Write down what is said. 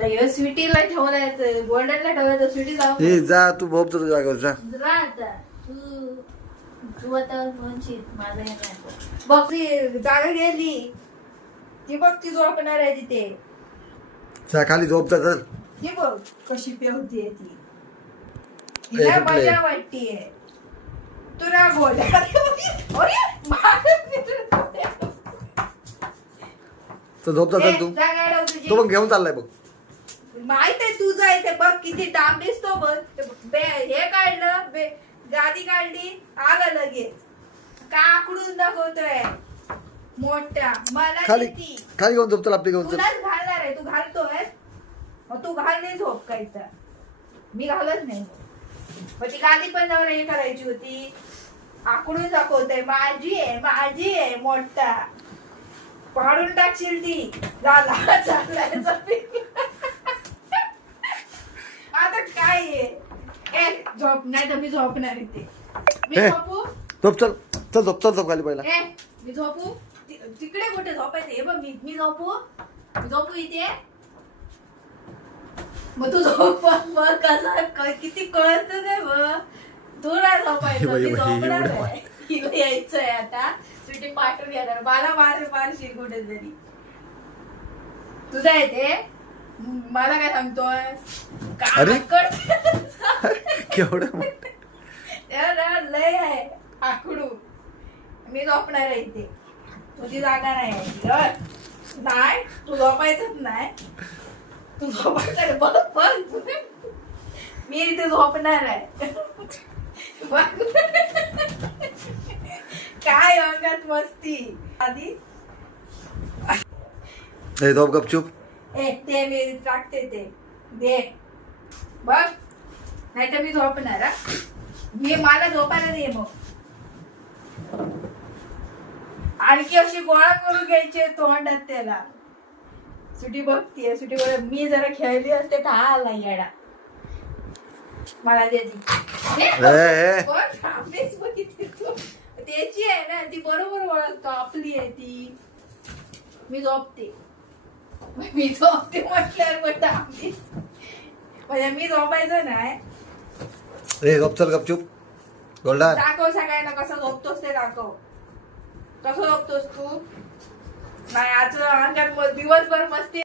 तर ह्यो स्वीटीला ठेवलाय गोल्डनला ठेवलाय स्वीटी जाऊ जा तू भोप तुझ्या जागेवर जा. आता. तू तू आता म्हणशील माझं हे नाही बघ ती जागा गेली. ती बघ ती झोपणार आहे तिथे. जा खाली झोपता चल. ती बघ कशी पेवतीये ती. मजा वाटतीये. तुला बोल. अरे, मार. तो झोपता ए, चल तू. जागा अडव तुझी. तो पण घेऊन चाललाय बघ. माहीत आहे तुझं आहे ते बघ किती बघ. ते बे- हे काढलं गादी काढली आलं लगेच. का आकडून दाखवतोय. मोठा मला खाली देती. खाली घेऊन झोप चल आपली घेऊन चल तुलाच घालणार आहे तू घालतोय मग तू घाल नाही झोप काय तर. मी घालत नाही. मग ती गादी पण जाऊन हे करायची होती. आकडून दाखवतोय माझी आहे माझी आहे मोठा पाडून टाकशील ती. झाला चाललाय जपी. आता काय आहे ए झोप नाही तर मी झोपणार इथे. मी ए. झोपू? झोप चल चल झोप चल झोप खाली पहिला. ए मी झोपू? ति- तिकडे कुठे झोपायचं? हे बघ मी मी झोपू? मी झोपू इथे? मग तू झोप मग कसं क- किती कळत नाही मग झोपायचं बाई, मी बाई, झोपणार एवढं आहे. हिला यायचंय आता. सुटी पाठवून येणार. मला मार मारशील कुठे तरी तुझा येते मला काय सांगतोय अरे? काकड केवढं मोठं. लय आहे आकडू. मी झोपणार आहे इथे. तुझी जागा नाही आहे. अय, नाही तू झोपायचंच नाही. तू झोपायचं आहे. बघ बघ. मी इथे झोपणार आहे. बघ. काय अंगात मस्ती. आधी. झोप गपचूप. ए ते मी टाकते ते. दे. बघ. नाही तर मी झोपणार. मी मला झोपायला दे मग. आणखी अशी गोळा करून घ्यायची तोंडात त्याला. सुटी बघतीये सुटी बघ. मी जरा खेळली असते तर हा आला येडा. मला. त्याची आहे ना ती बरोबर ओळखतो. आपली आहे ती. मी झोपते. मी झोपते म्हटल्यावर म्हणजे मी झोपायचं नाही. रे झोप चल गपचूप गोल्डन. दाखव सगळ्यांना कसं झोपतोस ते दाखव. कसं झोपतोस तू? नाही आज अंगात दिवसभर मस्ती